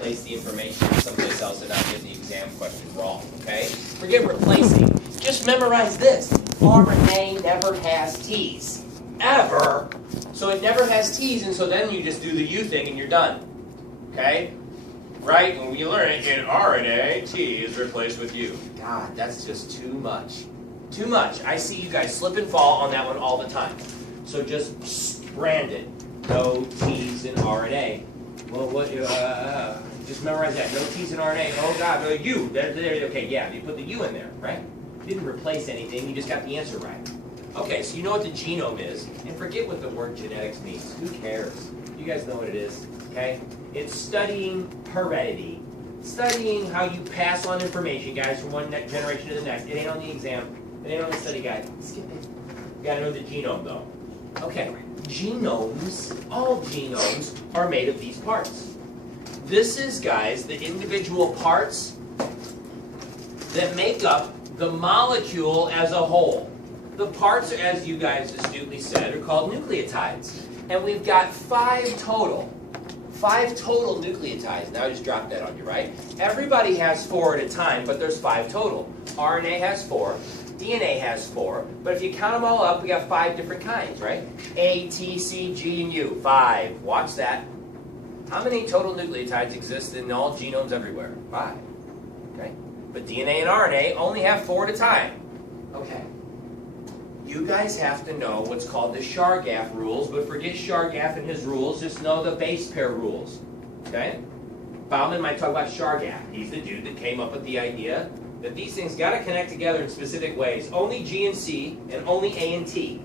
place the information someplace else and not get the exam question wrong, okay? Forget replacing. Just memorize this. RNA never has T's. Ever. So it never has T's, and so then you just do the U thing and you're done. Okay? Right? When we learn it in RNA, T is replaced with U. God, that's just too much. Too much. I see you guys slip and fall on that one all the time. So just brand it. No T's in RNA. Well, what? Just memorize that. No T's in RNA. Oh God, no U. There. Okay, yeah. You put the U in there, right? You didn't replace anything. You just got the answer right. Okay, so you know what the genome is, and forget what the word genetics means. Who cares? You guys know what it is, okay? It's studying heredity, studying how you pass on information, guys, from one generation to the next. It ain't on the exam. It ain't on the study guide. Skip it. You gotta know the genome, though. Okay, genomes, all genomes are made of these parts. This is, guys, the individual parts that make up the molecule as a whole. The parts, as you guys astutely said, are called nucleotides. And we've got 5 total. 5 total nucleotides. Now I just dropped that on you, right? Everybody has 4 at a time, but there's 5 total. RNA has 4. DNA has 4. But if you count them all up, we got 5 different kinds, right? A, T, C, G, and U. 5. Watch that. How many total nucleotides exist in all genomes everywhere? 5. Okay? But DNA and RNA only have 4 at a time. Okay. You guys have to know what's called the Chargaff rules, but forget Chargaff and his rules, just know the base pair rules, okay? Bauman might talk about Chargaff. He's the dude that came up with the idea that these things got to connect together in specific ways. Only G and C, and only A and T.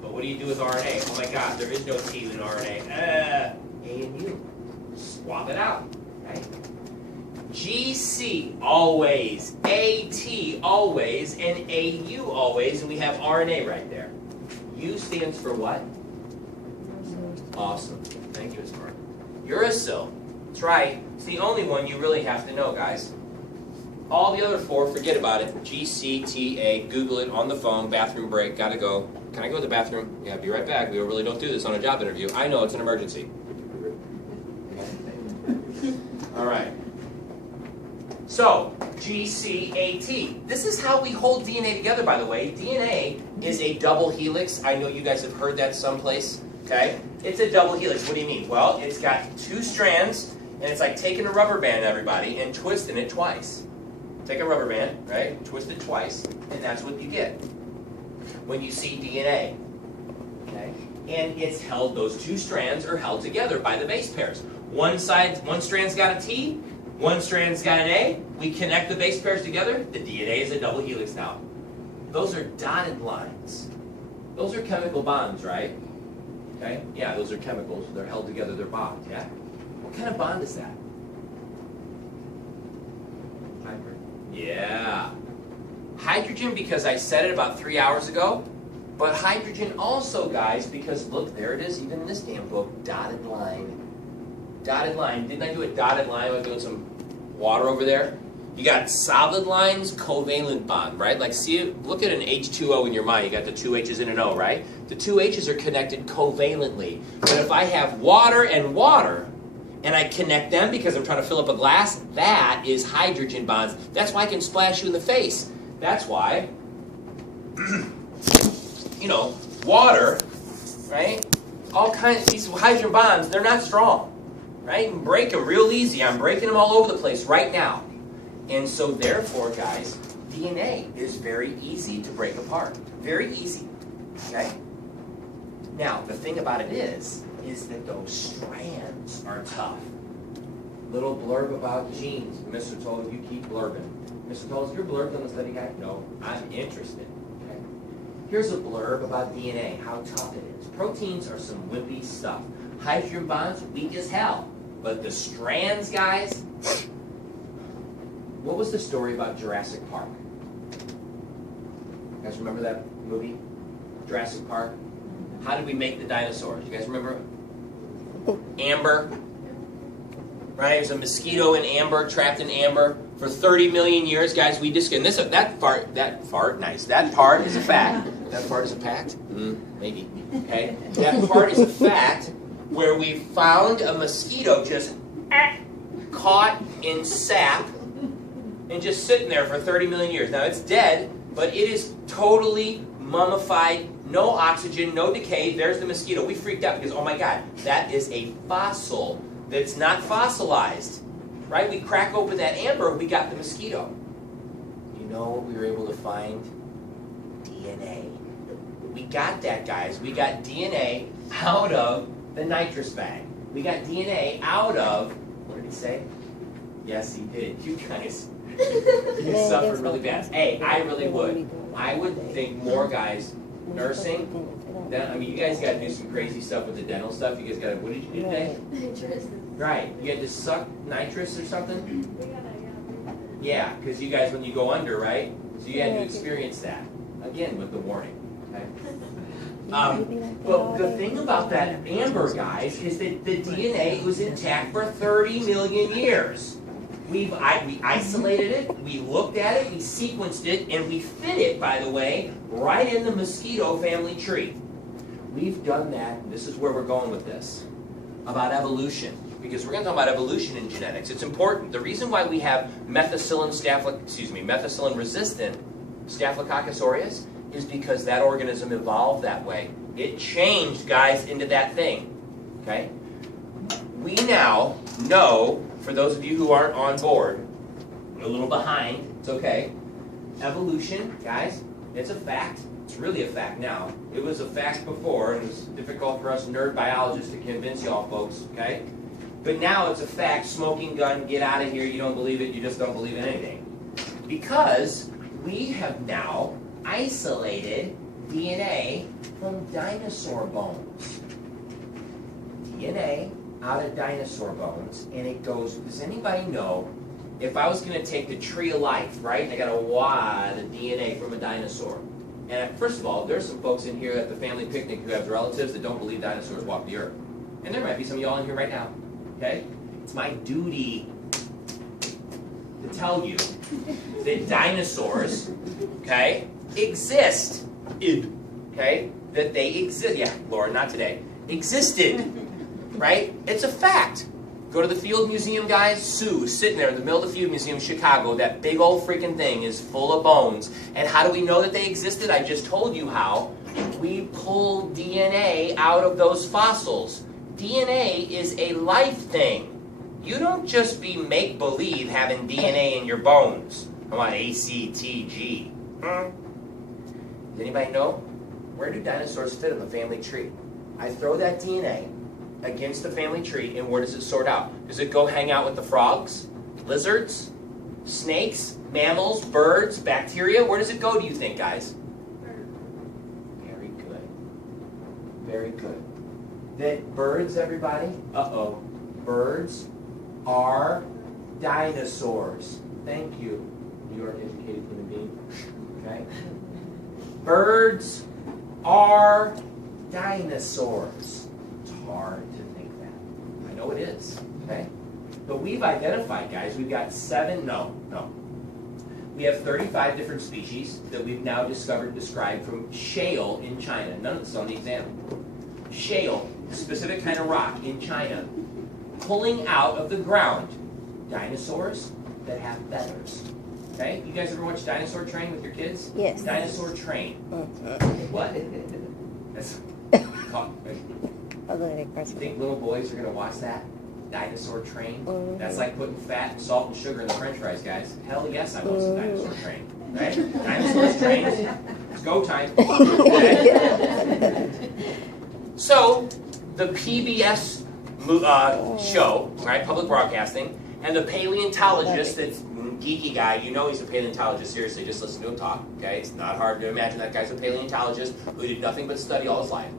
But what do you do with RNA? Oh my God, there is no T in RNA. A and U. Swap it out, right? GC always, AT always, and AU always, and we have RNA right there. U stands for what? Awesome. Thank you, Smart. Uracil. That's right. It's the only one you really have to know, guys. All the other 4, forget about it. GCTA, Google it on the phone, bathroom break, gotta go. Can I go to the bathroom? Yeah, be right back. We really don't do this on a job interview. I know, it's an emergency. All right. So, GCAT. This is how we hold DNA together, by the way. DNA is a double helix. I know you guys have heard that someplace, okay? It's a double helix. What do you mean? Well, it's got 2 strands, and it's like taking a rubber band, everybody, and twisting it twice. Take a rubber band, right? Twist it twice, and that's what you get when you see DNA, okay? And it's held, those 2 strands are held together by the base pairs. One strand's got a T, one strand's got an A, we connect the base pairs together, the DNA is a double helix now. Those are dotted lines. Those are chemical bonds, right? Okay? Yeah, those are chemicals. They're held together, they're bonds, yeah? What kind of bond is that? Hydrogen. Yeah. Hydrogen, because I said it about 3 hours ago, but hydrogen also, guys, because look, there it is, even in this damn book, dotted line. Dotted line. Didn't I do a dotted line by doing some water over there? You got solid lines, covalent bond, right? Like, see, look at an H2O in your mind. You got the 2 H's and an O, right? The 2 H's are connected covalently. But if I have water, and I connect them because I'm trying to fill up a glass, that is hydrogen bonds. That's why I can splash you in the face. That's why, you know, water, right? All kinds of these hydrogen bonds, they're not strong. Right? You can break them real easy. I'm breaking them all over the place right now. And so therefore, guys, DNA is very easy to break apart. Very easy. Okay? Now, the thing about it is that those strands are tough. Little blurb about genes. Mr. Toll, you keep blurbing. Mr. Toll, is your blurb on the study guide? No, I'm interested. Okay? Here's a blurb about DNA, how tough it is. Proteins are some wimpy stuff. Hydrogen bonds, weak as hell. But the strands, guys, what was the story about Jurassic Park? You guys remember that movie? Jurassic Park? How did we make the dinosaurs? You guys remember? Amber. Right? There's a mosquito in amber, trapped in amber. For 30 million years, guys, we just, and this, that part is a fact. That part is a fact? Maybe. Okay? That part is a fact where we found a mosquito just caught in sap and just sitting there for 30 million years. Now it's dead, but it is totally mummified, no oxygen, no decay. There's the mosquito. We freaked out because, oh my God, that is a fossil that's not fossilized, right? We crack open that amber, we got the mosquito. You know what we were able to find? DNA. We got that, guys. We got DNA out of the nitrous bag. We got DNA out of, what did he say? Yes, he did. You guys, you suffered really bad. Hey, I really would. I would think more guys, nursing, then, I mean, you guys got to do some crazy stuff with the dental stuff. You guys got to, what did you do today? Nitrous. Right. You had to suck nitrous or something? Yeah, because you guys, when you go under, right? So you had to experience that. Again, with the warning. Okay? But the thing about that amber, guys, is that the DNA was intact for 30 million years. We isolated it, we looked at it, we sequenced it, and we fit it, by the way, right in the mosquito family tree. We've done that, and this is where we're going with this, about evolution. Because we're going to talk about evolution in genetics. It's important. The reason why we have methicillin-resistant Staphylococcus aureus is because that organism evolved that way. It changed, guys, into that thing. Okay? We now know, for those of you who aren't on board, we're a little behind, it's okay. Evolution, guys, it's a fact. It's really a fact now. It was a fact before, and it was difficult for us nerd biologists to convince y'all folks, okay? But now it's a fact. Smoking gun, get out of here. You don't believe it, you just don't believe in anything. Because we have now isolated DNA from dinosaur bones. DNA out of dinosaur bones, and it goes, does anybody know, if I was going to take the tree of life, right, and I got to wad the DNA from a dinosaur, and first of all, there's some folks in here at the family picnic who have relatives that don't believe dinosaurs walked the earth. And there might be some of y'all in here right now, okay? It's my duty to tell you that dinosaurs, okay, exist. Okay? That they exist. Yeah, Laura, not today. Existed. Right? It's a fact. Go to the Field Museum, guys. Sue, sitting there in the middle of the Field Museum in Chicago. That big old freaking thing is full of bones. And how do we know that they existed? I just told you how. We pull DNA out of those fossils. DNA is a life thing. You don't just be make-believe having DNA in your bones. Come on, ACTG. Does anybody know? Where do dinosaurs fit in the family tree? I throw that DNA against the family tree, and where does it sort out? Does it go hang out with the frogs, lizards, snakes, mammals, birds, bacteria? Where does it go, do you think, guys? Very good. Very good. That birds, everybody, birds are dinosaurs. Thank you, New York educated human being. Okay? Birds are dinosaurs. It's hard to think that. I know it is, okay? But we've identified, guys, we've got we have 35 different species that we've now described from shale in China. None of this is on the exam. Shale, a specific kind of rock in China, pulling out of the ground dinosaurs that have feathers. Okay? You guys ever watch Dinosaur Train with your kids? Yes. Dinosaur Train. What? That's you think little boys are going to watch that? Dinosaur Train? That's like putting fat and salt and sugar in the french fries, guys. Hell yes, I watch the Dinosaur Train. Right? Dinosaurs, trains. It's go time. Okay? So, the PBS show, right, public broadcasting, and the paleontologist that's geeky guy, you know he's a paleontologist, seriously, just listen to him talk, okay? It's not hard to imagine that guy's a paleontologist who did nothing but study all his life,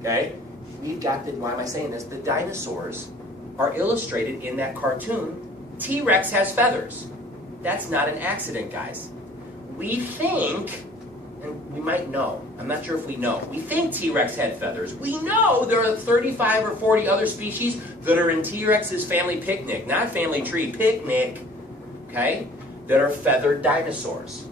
okay? We've got why am I saying this? The dinosaurs are illustrated in that cartoon. T-Rex has feathers. That's not an accident, guys. We think, and we might know, I'm not sure if we know, we think T-Rex had feathers. We know there are 35 or 40 other species that are in T-Rex's family picnic, not family tree, picnic, okay, that are feathered dinosaurs.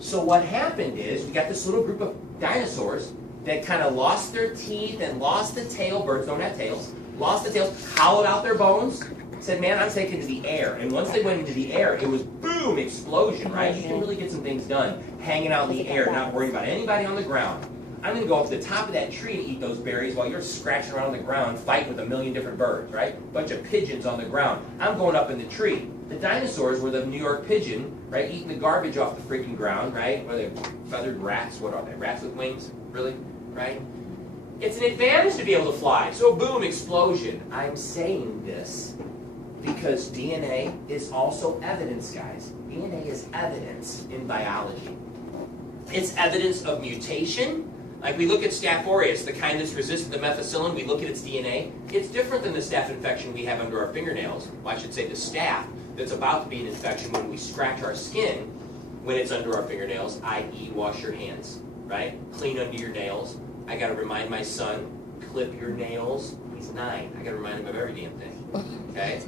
So what happened is, we got this little group of dinosaurs that kind of lost their teeth and lost the tail. Birds don't have tails. Lost the tails, hollowed out their bones, said, man, I'm taken to the air. And once they went into the air, it was boom, explosion, right? You can really get some things done hanging out in the air, not worrying about anybody on the ground. I'm going to go up to the top of that tree and eat those berries while you're scratching around on the ground, fighting with a million different birds, right? A bunch of pigeons on the ground. I'm going up in the tree. The dinosaurs were the New York pigeon, right? Eating the garbage off the freaking ground, right? Or they feathered rats. What are they? Rats with wings? Really? Right? It's an advantage to be able to fly. So boom, explosion. I'm saying this because DNA is also evidence, guys. DNA is evidence in biology. It's evidence of mutation. Like we look at Staph aureus, the kind that's resistant to methicillin, we look at its DNA. It's different than the staph infection we have under our fingernails. Well, I should say the staph that's about to be an infection when we scratch our skin when it's under our fingernails, i.e. wash your hands, right? Clean under your nails. I got to remind my son, clip your nails. He's 9. I got to remind him of every damn thing, okay?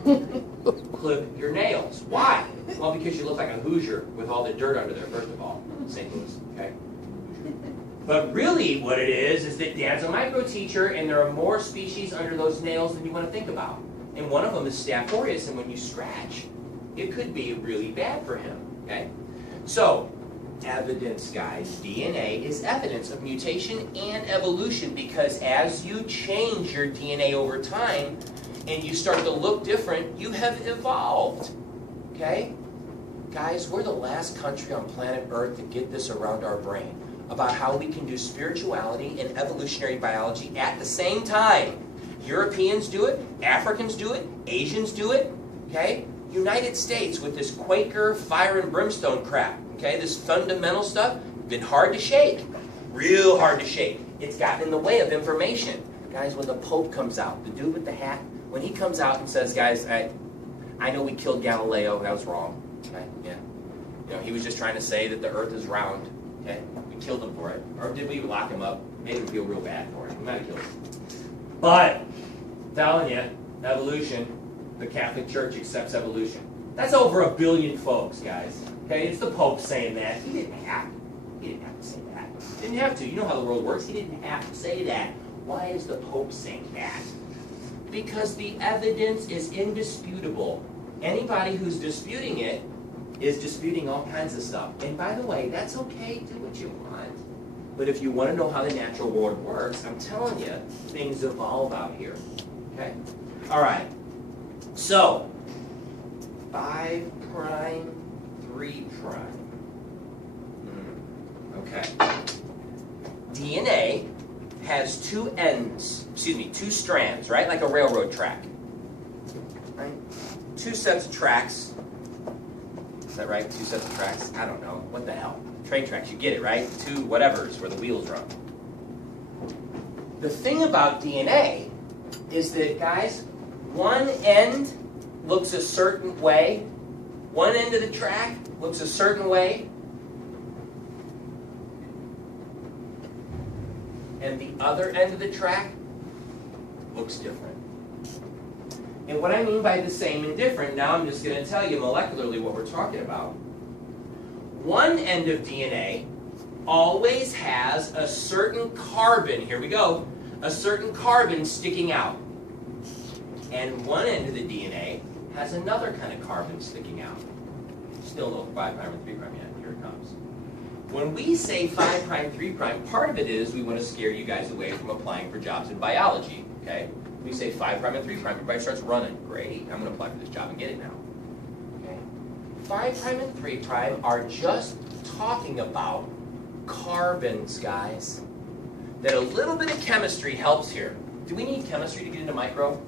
Clip your nails. Why? Well, because you look like a Hoosier with all the dirt under there, first of all. St. Louis, okay? But really what it is that Dad's a micro teacher and there are more species under those nails than you want to think about. And one of them is Staph aureus, and when you scratch, it could be really bad for him, okay? So, evidence, guys. DNA is evidence of mutation and evolution because as you change your DNA over time and you start to look different, you have evolved, okay? Guys, we're the last country on planet Earth to get this around our brain about how we can do spirituality and evolutionary biology at the same time. Europeans do it, Africans do it, Asians do it, okay? United States with this Quaker fire and brimstone crap, okay? This fundamental stuff, been hard to shake, real hard to shake. It's gotten in the way of information. Guys, when the Pope comes out, the dude with the hat, when he comes out and says, guys, I know we killed Galileo, that was wrong, okay? Yeah. You know, he was just trying to say that the earth is round, okay? We killed him for it. Or did we lock him up? Made him feel real bad for it. We might have killed him. But, I'm telling you, evolution, the Catholic Church accepts evolution. That's over 1 billion folks, guys. Okay, it's the Pope saying that. He didn't have to say that. He didn't have to. You know how the world works. He didn't have to say that. Why is the Pope saying that? Because the evidence is indisputable. Anybody who's disputing it is disputing all kinds of stuff. And by the way, that's okay. Do what you want. But if you want to know how the natural world works, I'm telling you, things evolve out here. Okay? All right. So, 5 prime, 3 prime. Okay. DNA has 2 ends, two strands, right? Like a railroad track. Right? 2 sets of tracks. Is that right? 2 sets of tracks? I don't know. What the hell? Train tracks, you get it, right? 2 whatevers where the wheels run. The thing about DNA is that, guys, one end looks a certain way. One end of the track looks a certain way. And the other end of the track looks different. And what I mean by the same and different, now I'm just going to tell you molecularly what we're talking about. One end of DNA always has a certain carbon, here we go, a certain carbon sticking out. And one end of the DNA has another kind of carbon sticking out. Still no 5' and 3' yet, here it comes. When we say 5', 3', part of it is we want to scare you guys away from applying for jobs in biology, okay? We say 5' and 3', everybody starts running. Great, I'm going to apply for this job and get it now. Okay? 5' and 3' are just talking about carbons, guys. That a little bit of chemistry helps here. Do we need chemistry to get into micro?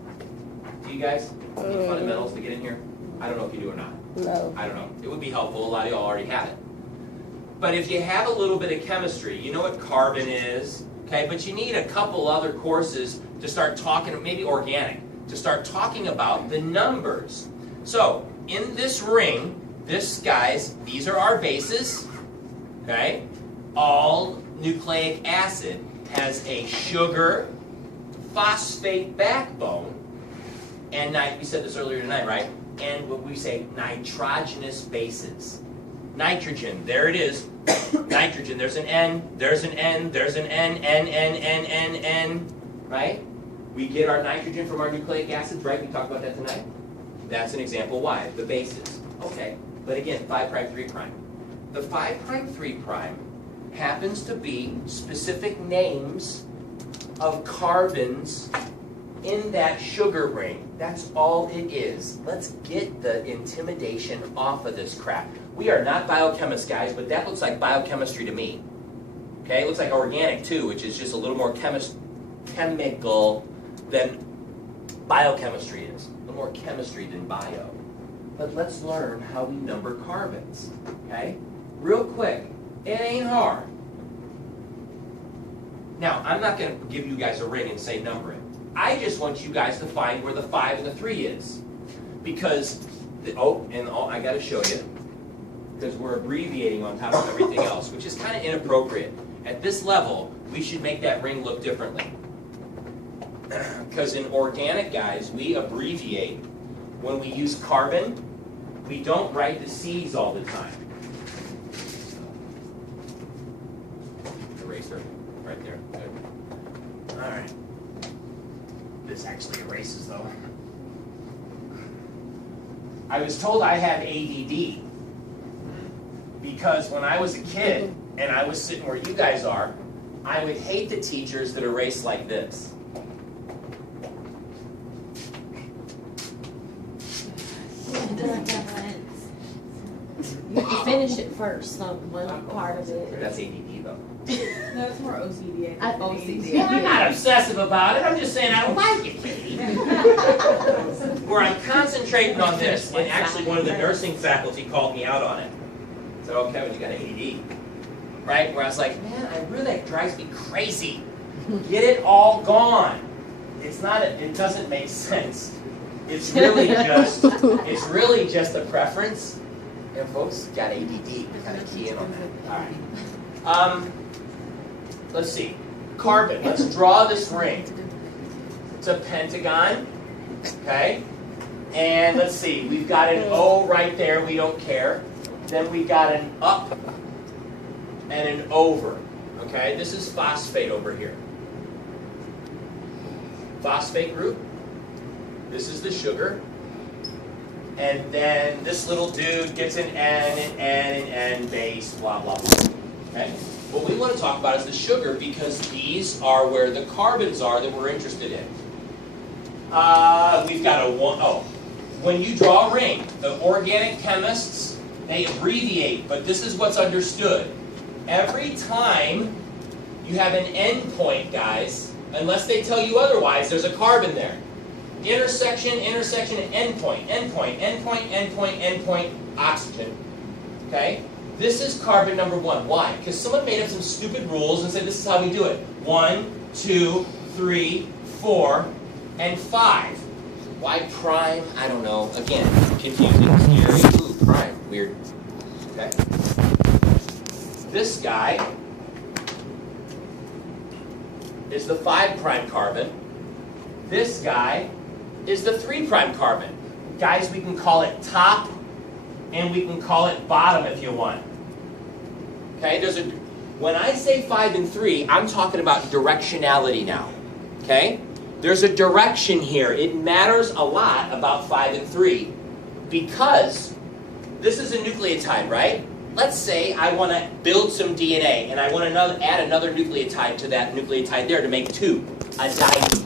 Do you guys need fundamentals to get in here? I don't know if you do or not. No. I don't know. It would be helpful. A lot of y'all already have it. But if you have a little bit of chemistry, you know what carbon is, okay? But you need a couple other courses to start talking, maybe organic, to start talking about the numbers. So, in this ring, guys, these are our bases, okay? All nucleic acid has a sugar phosphate backbone, and we said this earlier tonight, right? And what we say, nitrogenous bases. Nitrogen, there it is. Nitrogen, there's an N, there's an N, there's an N, N, N, N, N, N, right? We get our nitrogen from our nucleic acids, right? We talked about that tonight. That's an example why, the bases. Okay, but again, 5 prime, 3 prime. The 5 prime, 3 prime happens to be specific names of carbons in that sugar ring. That's all it is. Let's get the intimidation off of this crap. We are not biochemists, guys, but that looks like biochemistry to me. Okay, it looks like organic too, which is just a little more chemical than biochemistry is. A little more chemistry than bio. But let's learn how we number carbons. Okay? Real quick, it ain't hard. Now, I'm not going to give you guys a ring and say number it. I just want you guys to find where the 5 and the 3 is. Because, I got to show you, because we're abbreviating on top of everything else, which is kind of inappropriate. At this level, we should make that ring look differently. Because in organic, guys, we abbreviate. When we use carbon, we don't write the C's all the time. Eraser, right there. Good. All right. This actually erases, though. I was told I have ADD because when I was a kid and I was sitting where you guys are, I would hate the teachers that erase like this. You have to finish it first, one part of it. That's ADD, though. That's more OCD. OCD. Yeah, I'm not obsessive about it. I'm just saying I don't like it, Katie. Where I'm concentrating on this, and actually one of the nursing faculty called me out on it. Said, "Oh, Kevin, you got ADD." Right? Where I was like, man, that drives me crazy. Get it all gone. It doesn't make sense. It's really just a preference. And folks got ADD, kind of key in on that. All right. Let's see. Carbon. Let's draw this ring. It's a pentagon. Okay? And let's see. We've got an O right there. We don't care. Then we got an up and an over. Okay? This is phosphate over here. Phosphate group. This is the sugar. And then this little dude gets an N, an N, an N base, blah, blah, blah. Okay? What we want to talk about is the sugar because these are where the carbons are that we're interested in. We've got a one. Oh, when you draw a ring, the organic chemists, they abbreviate, but this is what's understood. Every time you have an end point, guys, unless they tell you otherwise, there's a carbon there. Intersection, intersection, and endpoint, endpoint, endpoint, endpoint, endpoint, oxygen. Okay? This is carbon number 1. Why? Because someone made up some stupid rules and said this is how we do it. 1, 2, 3, 4, and 5. Why prime? I don't know. Again, confusing, scary. Ooh, prime. Weird. Okay? This guy is the 5 prime carbon. This guy is the 3 prime carbon. Guys, we can call it top and we can call it bottom if you want. Okay, when I say 5 and 3, I'm talking about directionality now. Okay? There's a direction here. It matters a lot about 5 and 3 because this is a nucleotide, right? Let's say I want to build some DNA and I want to add another nucleotide to that nucleotide there to make 2, a dinucleotide.